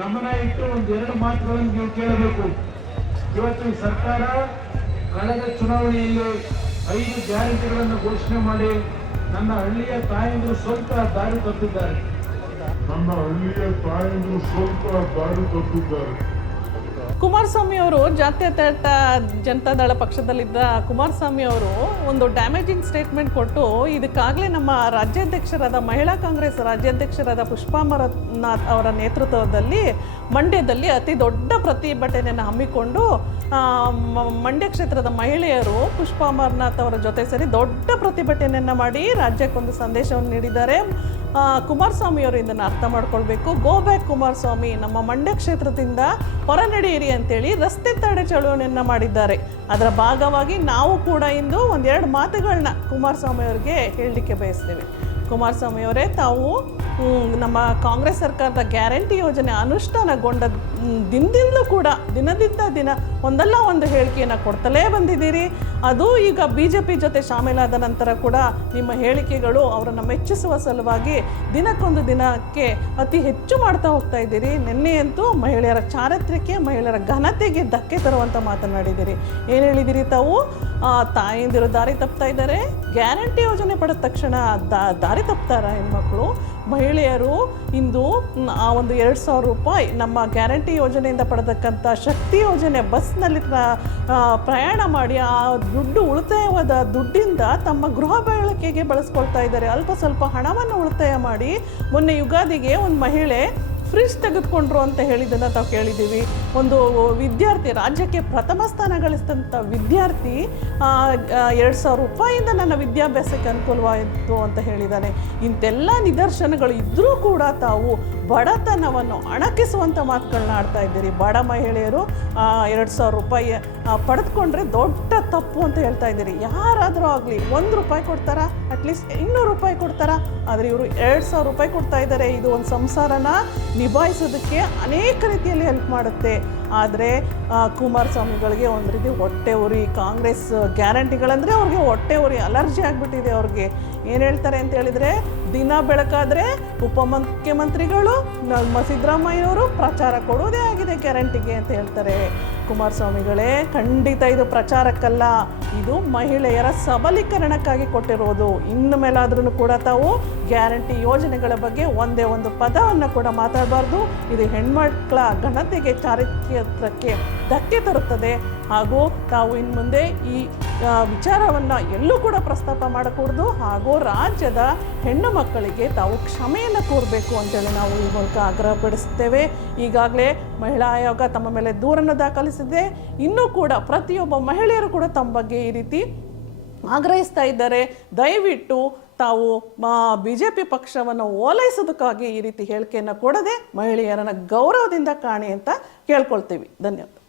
ಗಮನ ಇಟ್ಟು ಒಂದೆರಡು ಮಾತುಗಳನ್ನು ನೀವು ಕೇಳಬೇಕು. ಇವತ್ತು ಸರ್ಕಾರ ಕಳೆದ ಚುನಾವಣೆಯಲ್ಲಿ ಐದು ಗ್ಯಾರಂಟಿಗಳನ್ನು ಘೋಷಣೆ ಮಾಡಿ ನನ್ನ ಹಳ್ಳಿಯ ತಾಯಂದಿರು ಸ್ವಲ್ಪ ದಾರಿ ತಪ್ಪಿದ್ದಾರೆ. ನನ್ನ ಹಳ್ಳಿಯ ತಾಯಂದಿರು ಸ್ವಲ್ಪ ದಾರಿ ತಪ್ಪಿದ್ದಾರೆ. ಕುಮಾರಸ್ವಾಮಿ ಅವರು ಜಾತ್ಯತೀತ ಜನತಾದಳ ಪಕ್ಷದಲ್ಲಿದ್ದ ಕುಮಾರಸ್ವಾಮಿ ಅವರು ಒಂದು ಡ್ಯಾಮೇಜಿಂಗ್ ಸ್ಟೇಟ್ಮೆಂಟ್ ಕೊಟ್ಟು ಇದಕ್ಕಾಗಲೇ ನಮ್ಮ ರಾಜ್ಯಾಧ್ಯಕ್ಷರಾದ ಮಹಿಳಾ ಕಾಂಗ್ರೆಸ್ ರಾಜ್ಯಾಧ್ಯಕ್ಷರಾದ ಪುಷ್ಪಾಮರನಾಥ್ ಅವರ ನೇತೃತ್ವದಲ್ಲಿ, ಮಂಡ್ಯದಲ್ಲಿ ಅತಿ ದೊಡ್ಡ ಪ್ರತಿಭಟನೆಯನ್ನು ಹಮ್ಮಿಕೊಂಡು ಮಂಡ್ಯ ಕ್ಷೇತ್ರದ ಮಹಿಳೆಯರು ಪುಷ್ಪಾ ಅಮರನಾಥ್ ಅವರ ಜೊತೆ ಸೇರಿ ದೊಡ್ಡ ಪ್ರತಿಭಟನೆಯನ್ನು ಮಾಡಿ ರಾಜ್ಯಕ್ಕೊಂದು ಸಂದೇಶವನ್ನು ನೀಡಿದ್ದಾರೆ. ಆ, ಕುಮಾರಸ್ವಾಮಿ ಅವರು ಇದನ್ನು ಅರ್ಥ ಮಾಡ್ಕೊಳ್ಬೇಕು. ಗೋ ಬ್ಯಾಕ್ ಕುಮಾರಸ್ವಾಮಿ ನಮ್ಮ ಮಂಡ್ಯ ಕ್ಷೇತ್ರದಿಂದ ಹೊರ ನಡೆಯಿರಿ ಅಂತೇಳಿ ರಸ್ತೆ ತಡೆ ಚಳುವಳಿಯನ್ನು ಮಾಡಿದ್ದಾರೆ. ಅದರ ಭಾಗವಾಗಿ ನಾವು ಕೂಡ ಇಂದು ಒಂದೆರಡು ಮಾತುಗಳನ್ನ ಕುಮಾರಸ್ವಾಮಿ ಅವರಿಗೆ ಹೇಳಲಿಕ್ಕೆ ಬಯಸ್ತೇವೆ. ಕುಮಾರಸ್ವಾಮಿ ಅವರೇ, ತಾವು ನಮ್ಮ ಕಾಂಗ್ರೆಸ್ ಸರ್ಕಾರದ ಗ್ಯಾರಂಟಿ ಯೋಜನೆ ಅನುಷ್ಠಾನಗೊಂಡ ದಿನದಿಂದಲೂ ಕೂಡ, ದಿನದಿಂದ ದಿನ ಒಂದಲ್ಲ ಒಂದು ಹೇಳಿಕೆಯನ್ನು ಕೊಡ್ತಲೇ ಬಂದಿದ್ದೀರಿ. ಅದು ಈಗ ಬಿ ಜೆ ಪಿ ಜೊತೆ ಶಾಮೀಲಾದ ನಂತರ ಕೂಡ ನಿಮ್ಮ ಹೇಳಿಕೆಗಳು ಅವರನ್ನು ಮೆಚ್ಚಿಸುವ ಸಲುವಾಗಿ ದಿನಕ್ಕೊಂದು ದಿನಕ್ಕೆ ಅತಿ ಹೆಚ್ಚು ಮಾಡ್ತಾ ಹೋಗ್ತಾ ಇದ್ದೀರಿ. ನಿನ್ನೆಯಂತೂ ಮಹಿಳೆಯರ ಚಾರಿತ್ರ್ಯಕ್ಕೆ, ಮಹಿಳೆಯರ ಘನತೆಗೆ ಧಕ್ಕೆ ತರುವಂಥ ಮಾತನಾಡಿದ್ದೀರಿ ಏನು ಹೇಳಿದಿರಿ ತಾವು? ತಾಯಂದಿರು ದಾರಿ ತಪ್ತಾ ಇದ್ದಾರೆ. ಗ್ಯಾರಂಟಿ ಯೋಜನೆ ಪಡೆದ ತಕ್ಷಣ ದಾರಿ ತಪ್ತಾರ ಹೆಣ್ಮಕ್ಳು? ಮಹಿಳೆಯರು ಇಂದು ಆ ಒಂದು ಎರಡು ಸಾವಿರ ರೂಪಾಯಿ ನಮ್ಮ ಗ್ಯಾರಂಟಿ ಯೋಜನೆಯಿಂದ ಪಡೆದಕ್ಕಂಥ ಶಕ್ತಿ ಯೋಜನೆ ಬಸ್ನಲ್ಲಿ ಪ್ರ- ಪ್ರಯಾಣ ಮಾಡಿ ಆ ದುಡ್ಡು ಉಳಿತಾಯವಾದ ದುಡ್ಡಿಂದ ತಮ್ಮ ಗೃಹ ಬಳಕೆಗೆ ಬಳಸ್ಕೊಳ್ತಾ ಇದ್ದಾರೆ. ಅಲ್ಪ ಸ್ವಲ್ಪ ಹಣವನ್ನು ಉಳಿತಾಯ ಮಾಡಿ. ಮೊನ್ನೆ ಯುಗಾದಿಗೆ ಒಂದು ಮಹಿಳೆ ಫ್ರಿಜ್ ತೆಗೆದುಕೊಂಡ್ರು ಅಂತ ಹೇಳಿದ್ದನ್ನು ತಾವು ಕೇಳಿದ್ದೀವಿ. ಒಂದು ವಿದ್ಯಾರ್ಥಿ, ರಾಜ್ಯಕ್ಕೆ ಪ್ರಥಮ ಸ್ಥಾನ ಗಳಿಸಿದಂಥ ವಿದ್ಯಾರ್ಥಿ ಎರಡು ಸಾವಿರ ರೂಪಾಯಿಯಿಂದ ನನ್ನ ವಿದ್ಯಾಭ್ಯಾಸಕ್ಕೆ ಅನುಕೂಲವಾಯಿತು ಅಂತ ಹೇಳಿದ್ದಾನೆ. ಇಂತೆಲ್ಲ ನಿದರ್ಶನಗಳು ಇದ್ದರೂ ಕೂಡ ತಾವು ಬಡತನವನ್ನು ಅಣಕಿಸುವಂಥ ಮಾತುಗಳನ್ನ ಆಡ್ತಾ ಇದ್ದೀರಿ. ಬಡ ಮಹಿಳೆಯರು ಎರಡು ಸಾವಿರ ರೂಪಾಯಿ ಪಡೆದುಕೊಂಡ್ರೆ ದೊಡ್ಡ ತಪ್ಪು ಅಂತ ಹೇಳ್ತಾ ಇದ್ದೀರಿ. ಯಾರಾದರೂ ಆಗಲಿ ಒಂದು ರೂಪಾಯಿ ಕೊಡ್ತಾರಾ? ಅಟ್ಲೀಸ್ಟ್ ಇನ್ನೂರು ರೂಪಾಯಿ ಕೊಡ್ತಾರಾ? ಆದರೆ ಇವರು ಎರಡು ಸಾವಿರ ರೂಪಾಯಿ ಕೊಡ್ತಾ ಇದ್ದಾರೆ. ಇದು ಒಂದು ಸಂಸಾರನ ನಿಭಾಯಿಸೋದಕ್ಕೆ ಅನೇಕ ರೀತಿಯಲ್ಲಿ ಹೆಲ್ಪ್ ಮಾಡುತ್ತೆ. ಆದರೆ ಕುಮಾರಸ್ವಾಮಿಗಳಿಗೆ ಒಂದು ರೀತಿ ಹೊಟ್ಟೆ ಉರಿ, ಕಾಂಗ್ರೆಸ್ ಗ್ಯಾರಂಟಿಗಳಂದರೆ ಅವ್ರಿಗೆ ಹೊಟ್ಟೆ ಉರಿ ಅಲರ್ಜಿ ಆಗಿಬಿಟ್ಟಿದೆ ಅವ್ರಿಗೆ. ಏನು ಹೇಳ್ತಾರೆ ಅಂತ ಹೇಳಿದರೆ, ದಿನ ಬೆಳಕಾದರೆ ಉಪಮುಖ್ಯಮಂತ್ರಿಗಳು ನಮ್ಮ ಸಿದ್ದರಾಮಯ್ಯವರು ಪ್ರಚಾರ ಕೊಡೋದೇ ಆಗಿದೆ ಗ್ಯಾರಂಟಿಗೆ ಅಂತ ಹೇಳ್ತಾರೆ. ಕುಮಾರಸ್ವಾಮಿಗಳೇ, ಖಂಡಿತ ಇದು ಪ್ರಚಾರಕ್ಕಲ್ಲ, ಇದು ಮಹಿಳೆಯರ ಸಬಲೀಕರಣಕ್ಕಾಗಿ ಕೊಟ್ಟಿರೋದು. ಇನ್ನು ಮೇಲಾದ್ರೂ ಕೂಡ ತಾವು ಗ್ಯಾರಂಟಿ ಯೋಜನೆಗಳ ಬಗ್ಗೆ ಒಂದೇ ಒಂದು ಪದವನ್ನು ಕೂಡ ಮಾತಾಡಬಾರ್ದು. ಇದು ಹೆಣ್ಮಕ್ಳ ಘನತೆಗೆ, ಚಾರಿತ್ರ್ಯಕ್ಕೆ ಧಕ್ಕೆ ತರುತ್ತದೆ. ಹಾಗೂ ತಾವು ಇನ್ನು ಮುಂದೆ ಈ ವಿಚಾರವನ್ನು ಎಲ್ಲೂ ಕೂಡ ಪ್ರಸ್ತಾಪ ಮಾಡಕೂಡ್ದು. ಹಾಗೂ ರಾಜ್ಯದ ಹೆಣ್ಣು ಮಕ್ಕಳಿಗೆ ತಾವು ಕ್ಷಮೆಯನ್ನು ಕೋರಬೇಕು ಅಂತೇಳಿ ನಾವು ಈ ಮೂಲಕ ಆಗ್ರಹಪಡಿಸುತ್ತೇವೆ ಈಗಾಗಲೇ ಮಹಿಳಾ ಆಯೋಗ ತಮ್ಮ ಮೇಲೆ ದೂರನ್ನು ದಾಖಲಿಸಿದೆ. ಇನ್ನೂ ಕೂಡ ಪ್ರತಿಯೊಬ್ಬ ಮಹಿಳೆಯರು ಕೂಡ ತಮ್ಮ ಬಗ್ಗೆ ಈ ರೀತಿ ಆಗ್ರಹಿಸ್ತಾ ಇದ್ದಾರೆ. ದಯವಿಟ್ಟು ತಾವು ಬಿ ಜೆ ಪಿ ಪಕ್ಷವನ್ನು ಓಲೈಸೋದಕ್ಕಾಗಿ ಈ ರೀತಿ ಹೇಳಿಕೆಯನ್ನು ಕೊಡದೆ ಮಹಿಳೆಯರನ್ನು ಗೌರವದಿಂದ ಕಾಣಿ ಅಂತ ಕೇಳ್ಕೊಳ್ತೀವಿ. ಧನ್ಯವಾದ.